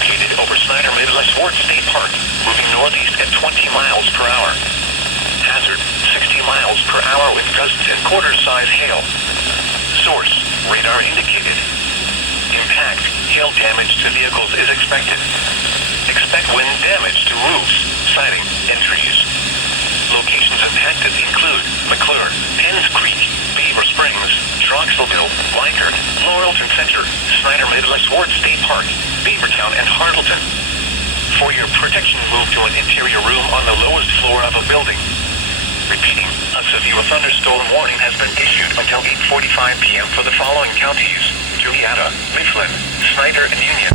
located over Snyder Midwest Ward State Park, moving northeast at 20 miles per hour. Hazard, 60 miles per hour with gusts and quarter-size hail. Source, radar indicated. Impact, hail damage to vehicles is expected. Expect wind damage to roofs, siding, and trees. Locations impacted include McClure, Penns Creek, Beaver Springs, Troxelville, Weikert, Laurelton Center, Snyder Midwest Ward State Park, Beavertown, and Hartleton. For your protection, move to an interior room on the lowest floor of a building. Repeating, a severe thunderstorm warning has been issued until 8:45 p.m. for the following counties: Julietta, Mifflin, Snyder, and Union.